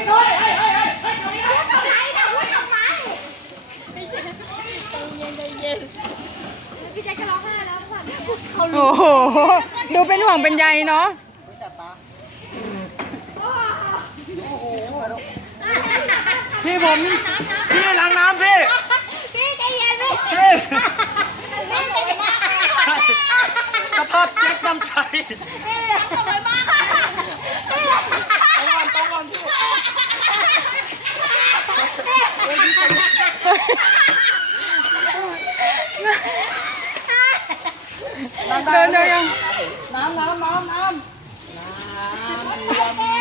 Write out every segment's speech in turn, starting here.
พี่แจ๊คจะร้องไห้แล้วค่ะโอ้โห ดูเป็นห่วงเป็นใยเนาะพี่ผม พี่ล้างน้ำพี่ พี่ใจเย็นพี่พี่พี่ใจเย็นสภาพเจ๊กน้ำใจพี่ทำไมบ้าค่ะพี่ เดินเดินยังน้ำน้ำน้ำน้ำพี่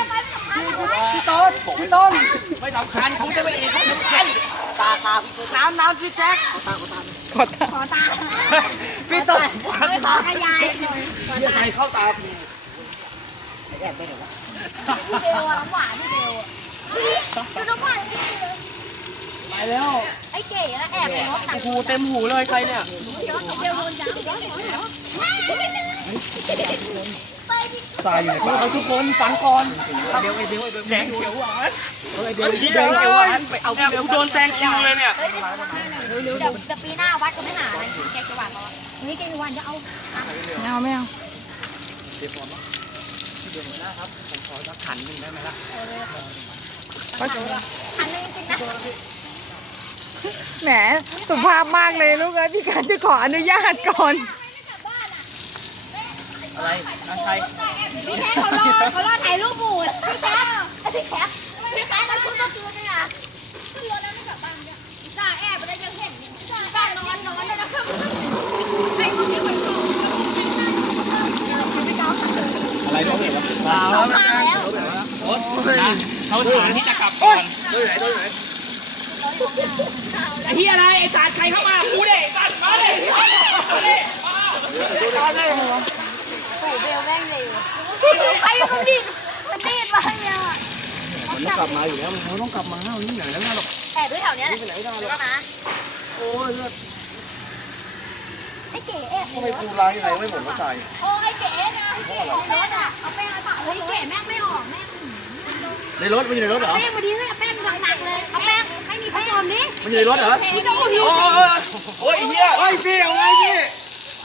พี่ต้นพี่ต้นไม่สำคัญผมจะไปเองผมสำคัญตาตาพี่น้ำน้ำพี่แจ็คขอตาขอตาพี่ต้นขอขยายหน่อยพี่ใครเข้าตาพี่พี่เบลอะน้ำหวานพี่เบลอะคือน้ำหวานพี่เบลไปแล้วไอ้ เก๋แล้วแอบในรถหนังโอ้โหเต็มหูเลยใครเนี่ยเดี๋ยวเดี๋ยวโดนจับเดี๋ยวเดี๋ยวเดี๋ยวไปดิตายอยู่ไหนเอาทุกคนฟังก่อนเดี๋ยวไอเดี๋ยวไอเดี๋ยวแดงเขียวหวานเดี๋ยวแดงเขียวหวานไปเอาเนี่ยโดนแซงคิวเลยเนี่ยเดี๋ยวเดี๋ยวปีหน้าวัดก็ไม่หาอะไรแกจะหวานมาเฮ้ยแกจะหวานจะเอาไม่เอาไม่เอาขันหนึ่งได้ไหมล่ะอันนึงจริงนะ แหมสุภาพมากเลยลูกเอ้ยพี่การจะขออนุญาตก่อน อะไรนางชัยพี่แท้เขารอเขารอถ่ายรูปหมู่พี่แท้พี่แท้พี่แท้มาชุดเมื่อคืนนี่นะขึ้นรถแล้วไม่กลับบ้านเนี่ยจ่าแอบไปได้ยังเห็นจ่านอนนอนเลยนะครับให้เขาเก็บไว้ก่อนอะไรด้วยเหรอเปล่าแล้วมาแล้วเขาถามที่จะกลับก่อนด้วยไหนด้วยไหนไอ้เฮียอะไรไอ้สารใครเข้ามากูเด็กตัดมาเลยมาเลยโอ้เบลแม่งเร็วใครมันดีดมันดีดมาเนี่ยมันต้องกลับมาอยู่แล้วมันต้องกลับมาห้าวนี่ไหนแล้วหรอกแอบด้วยแถวเนี้ยแหละแล้วก็นะโอ้ยเลือดไอ้เก๋แอบทำไมกูล้างยังไงไม่หมดก็ใส่โอ้ไอ้เก๋นะไอ้เก๋รถอะเอาแป้งมาปะไอ้เก๋แม่งไม่ออกแม่งในรถมันอยู่ในรถเหรอแป้งมาดีเลยแป้งหนักเลยเอาแป้งให้มีพัดล มนี่มันอยู่ในรถเหรอพี่ต้องหิวโอ้ยโอ้ยเฮียโอ้ยพี่เอาไงพี่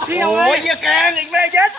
พี่เอาไงเฮียแกงอีกแม่เย็ด